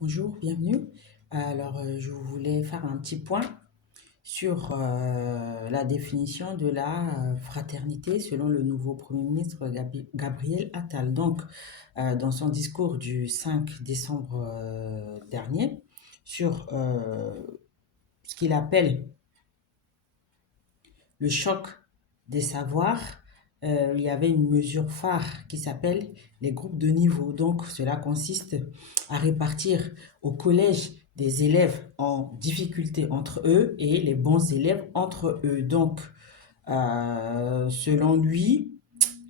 Bonjour, bienvenue. Alors, je voulais faire un petit point sur la définition de la fraternité selon le nouveau Premier ministre Gabriel Attal. Donc, dans son discours du 5 décembre dernier, sur ce qu'il appelle le choc des savoirs, il y avait une mesure phare qui s'appelle les groupes de niveau. Donc, cela consiste à répartir au collège des élèves en difficulté entre eux et les bons élèves entre eux. Donc, selon lui,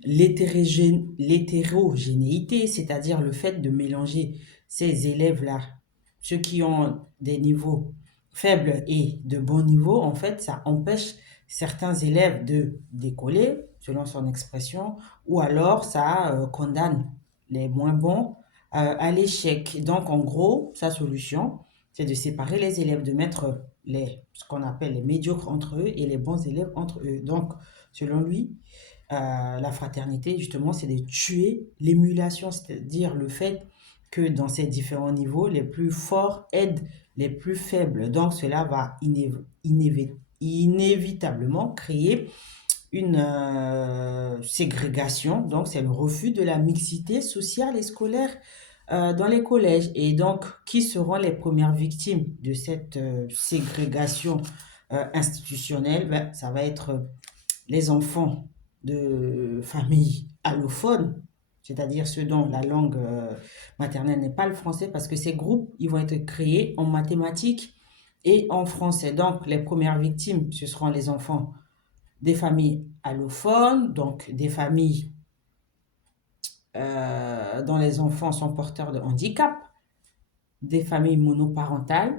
l'hétérogénéité, c'est-à-dire le fait de mélanger ces élèves-là, ceux qui ont des niveaux faibles et de bons niveaux, en fait, ça empêche certains élèves de décoller, selon son expression, ou alors ça condamne les moins bons à l'échec. Donc, en gros, sa solution, c'est de séparer les élèves, de mettre ce qu'on appelle les médiocres entre eux et les bons élèves entre eux. Donc, selon lui, la fraternité, justement, c'est de tuer l'émulation, c'est-à-dire le fait que dans ces différents niveaux, les plus forts aident les plus faibles. Donc, cela va inévitablement créer une ségrégation. Donc, c'est le refus de la mixité sociale et scolaire dans les collèges. Et donc, qui seront les premières victimes de cette ségrégation institutionnelle? Ben, ça va être les enfants de familles allophones, c'est-à-dire ceux dont la langue maternelle n'est pas le français, parce que ces groupes, ils vont être créés en mathématiques et en français. Donc, les premières victimes, ce seront les enfants des familles allophones, donc des familles dont les enfants sont porteurs de handicap, des familles monoparentales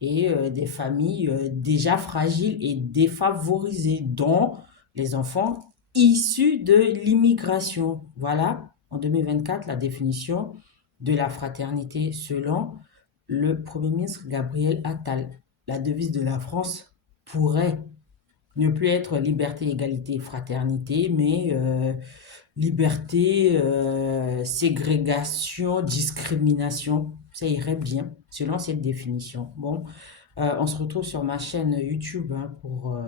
et des familles déjà fragiles et défavorisées, dont les enfants issus de l'immigration. Voilà, en 2024, la définition de la fraternité selon le Premier ministre Gabriel Attal. La devise de la France pourrait ne plus être liberté, égalité, fraternité, mais liberté, ségrégation, discrimination. Ça irait bien selon cette définition. Bon, on se retrouve sur ma chaîne YouTube hein, pour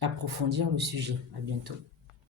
approfondir le sujet. À bientôt.